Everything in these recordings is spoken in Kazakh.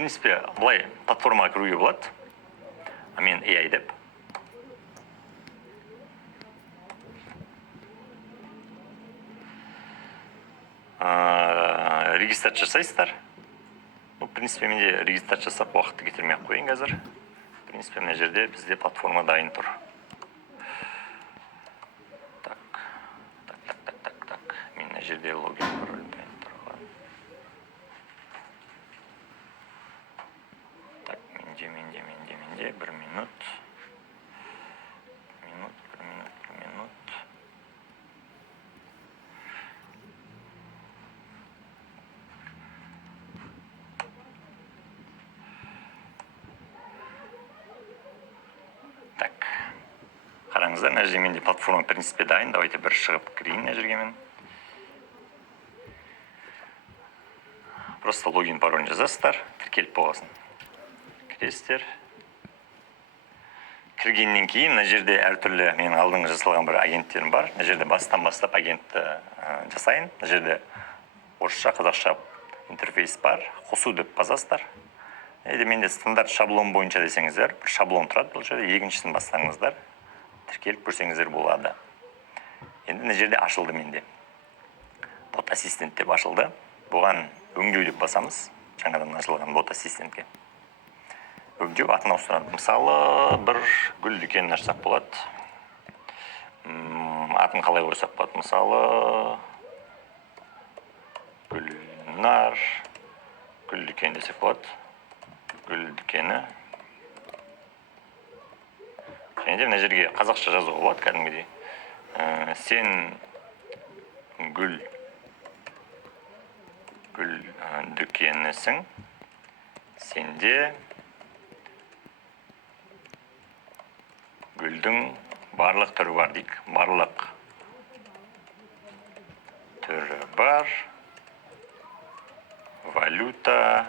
принципе, былай платформаға кіруге болады. Мен AI деп. Регистрация жасайсыздар. В принципе, менде регистрация жасап уақытты кетірмей ақ қояйын қазір. В принципе, мына жерде бізде платформа дайын тұр. Так. Мен мына жерде логин пароль дайын тұрған. Так, менде 1 минут. Bir minut. Так. Қараңыздар, мына жерде менде платформа в принципе дайын. Давайте бір шығып кірейін мына жерге мен. Просто логин пароль жазасыздар, тіркеліп болғасын. Кіресіздер. Кіргеннен кейін мына жерде әртүрлі менің алдыңғы жасалған бір агенттерім бар. Мына жерде бастан бастап агентті жасайын. Мына жерде орысша, қазақша интерфейс бар. Қосу деп басасыздар. Менде стандарт шаблон бойынша десеңіздер, бір шаблон тұрады бұл жерде. Екіншісін бастаңыздар. Тіркеліп көрсеңіздер болады. Енді мына жерде ашылды менде. Бот ассистент деп ашылды. Бұған өңдеу деп басамыз. Жаңадан ашылған бот ассистентке. Өңдеу атын ауыстырады. Мысалы, бір гүл дүкенін ашсақ болады. Атын қалай қойсақ болады? Мысалы, Гүлнар гүл дүкені десек болады. Гүл дүкені. Және де мына жерге қазақша жазуға болады кәдімгідей. Сен гүл дүкенісің. Сенде гүлдің барлық түрі бар дейік. Барлық түрі бар. Валюта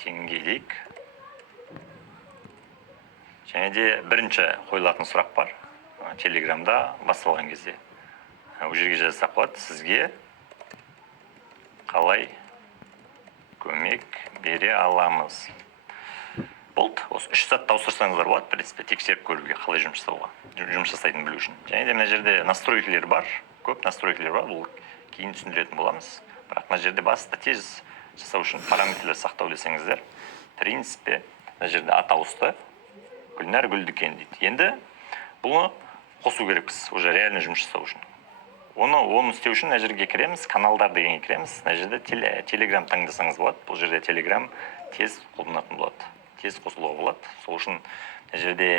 теңге дейік. Және де бірінші қойылатын сұрақ бар. Телеграмда басталған кезде. Ол жерге жазсақ болады. Сізге қалай көмек бере аламыз? Болды. Осы 3 сәтті ауыстырсаңыздар болады, в принципе, тексеріп көруге қалай жұмыс жасайтынын білу үшін. Және де мына жерде настройкілер бар. Көп настройкілер бар. Бұл кейін түсіндіретін боламыз. Бірақ мына жерде басты тез жасау үшін параметрлер сақтау десеңіздер, в принципе, мына жерде ат ауысты. Гүлнар гүл дүкен дейді. Енді бұны қосу керекпіз, уже реально жұмыс жасау үшін. Оны істеу үшін мына жерге кіреміз, каналдар дегенге кіреміз. Мына жерде телеграм таңдасаңыз болады. Бұл жерде телеграм тез қолданатын болады. Тез қосылуға болады. Сол үшін мына жерде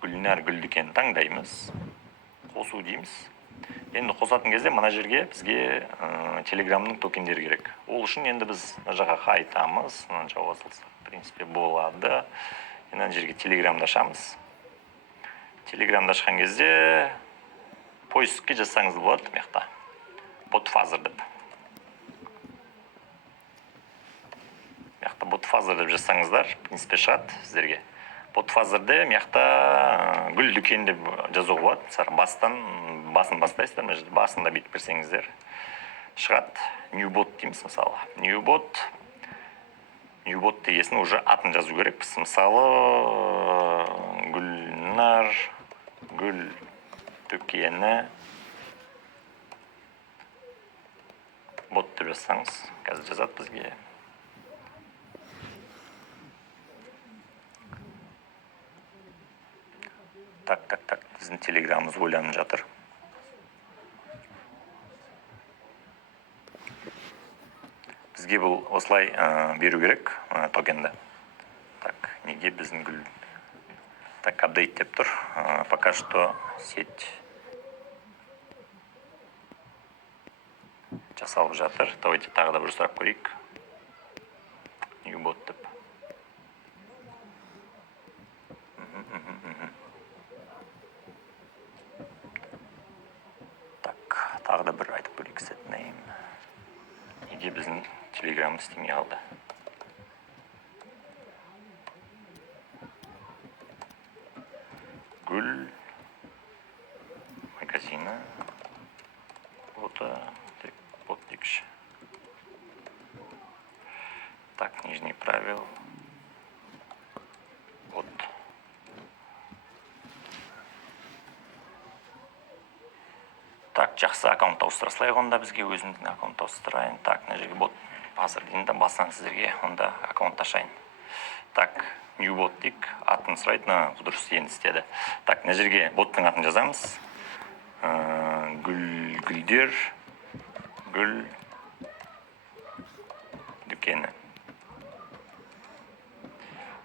Гүлнар гүл дүкен таңдаймыз. Қосу дейміз. Енді қосатын кезде мына жерге бізге телеграмның токендері керек. Ол үшін енді біз мына жаққа қайтамыз. Мына жаққа қосылсақ, в принципе, болады. Енді мына жерге телеграмды ашамыз. Телеграмды ашқан кезде поискке жазсаңыз болады, мекта. Ботфазер деп. Мекта ботфазер деп жазсаңыздар, в принципе, шығады сіздерге. Ботфазерде мекта гүл дүкен деп жазуға болады. Басын бастайсыздар, басында бетіп берсеңіздер шығады. Ньюбот дейміз, мысалы. Ньюбот дегесін уже атын жазу керек. Мысалы, Гүлнар гүл дүкені бот деп жазсаңыз, қазір жазады бізге. Так, біздің телеграмымыз ойланып жатыр. Бізге бұл осылай беру керек токенді. Так, неге біздің гүл? Так, апдейт деп тұр. Пока что сеть жасалып жатыр. Давайте тағы да бір сұрап көрейік. Ньюбот деп. Так, тағы да бір айтып көрейік. Set name. Неге біздің телеграмымыз істемей қалды? Гүл магазины. Бот дейікші. Так, нижний правил. Вот. Так, жақсы, аккаунт ауыстыра салайық онда бізге, өзіміздің аккаунт ауыстырайын. Так, мына жерге бот қазір енді басынан сіздерге онда аккаунт ашайын. Так, new бот дейік, атын сұрайды, дұрыс енді істеді. Так, мына жерге боттың атын жазамыз. Гүлдер, гүл дүкені.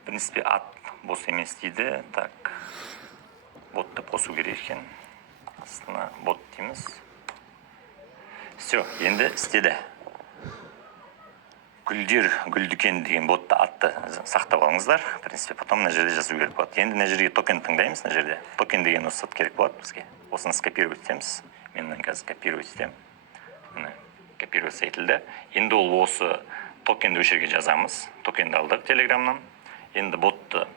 В принципе, ат бос емес дейді. Так, ботты қосу керек екен. Астына бот дейміз. Все, енді істеді. Гүлдер, гүл дүкені деген ботты атты сақтап алыңыздар. В принципе, потом мына жерде жазу керек болады. Енді мына жерге токен тыңдаймыз, мына жерде. Токен деген осы керек болады бізге. Осыны скопировать етеміз. Мен қазір копировать етемін. Копироваться етілді. Енді ол осы токенді өшерге жазамыз. Токенді алдық телеграмнан. Енді ботты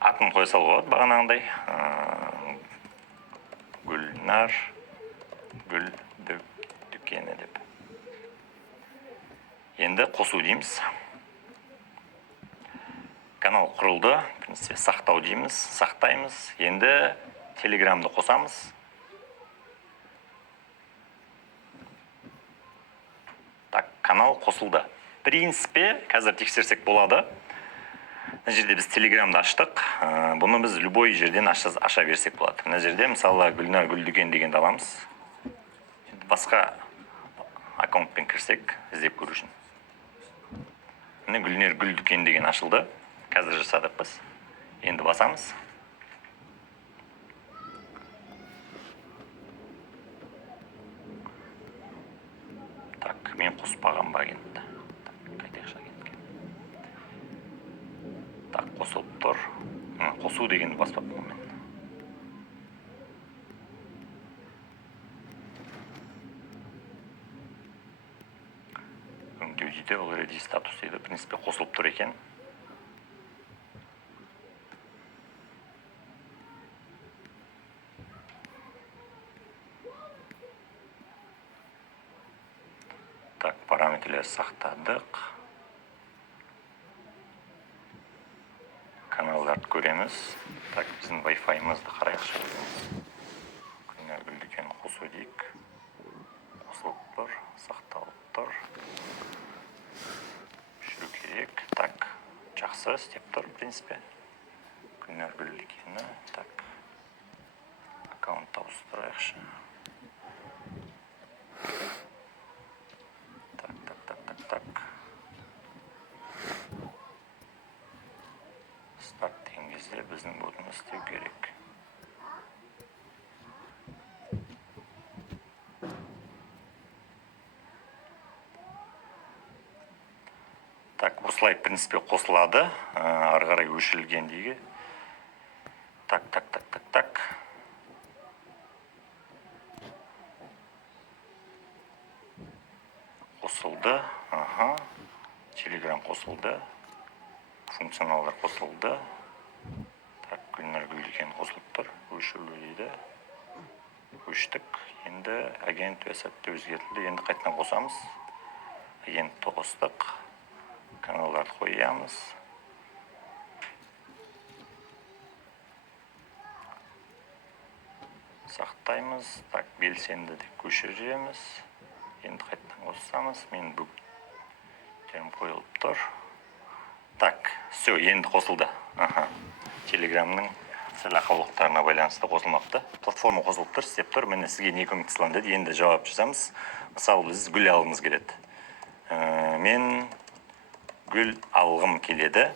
атын қоя салуға болады бағанағындай. Гүлнар, гүл дүкені деп. Енді қосу дейміз. Канал құрылды. В принципе, сақтау дейміз. Сақтаймыз. Енді телеграмды қосамыз. Так, канал қосылды. В принципе, қазір тексерсек болады. Мына жерде біз телеграмды аштық. Бұны біз любой жерден аша берсек болады. Мына жерде мысалы Гүлнар гүл дүкен дегенді аламыз. Басқа аккаунтпен кірсек, іздеп көру үшін. Міне Гүлнар гүл дүкен деген ашылды. Қазір жасадық біз. Енді басамыз. Так, мен қоспаған ба агентті. Так, қосылып тұр. Қосу дегенді баспап мен. Өңдеу дейді, already статус дейді. В принципе, қосылып тұр екен. Так, параметрлер сақтадық. Каналдарды көреміз. Так, біздің Wi-Fi-мызды қарайықшы. Гүлнар гүл дүкені қосу дейік. Қосылып тұр, сақталып тұр. Жүру керек. Так, жақсы істеп тұр, в принципе. Гүлнар гүл дүкені. Так, аккаунт ауыстырайықшы. Так. Старт деген кезде біздің ботымыз істеу керек. Так, осылай, в принципе, қосылады. Ары қарай өшірілген дейгі. Так. Қосылды. Телеграм қосылды. Функционалдар қосылды. Так, Гүлнар гүл дүкені қосылып тұр. Өшірілу дейді. Өштік. Енді агент сәтті өзгертілді. Енді қайтадан қосамыз. Агентті қостық. Каналдарды қоямыз. Сақтаймыз. Так, белсенді де көшіреміз. Енді қайтадан қосамыз. Мен бүгін қойылып тұр. Так, все, енді қосылды. Телеграмның сәл ақаулықтарына байланысты қосылмапты. Платформа қосылып тұр, істеп тұр. Міне сізге не көмектесілген деді. Енді жауап жазамыз. Мысалы, біз гүл алғымыз келеді. Мен гүл алғым келеді.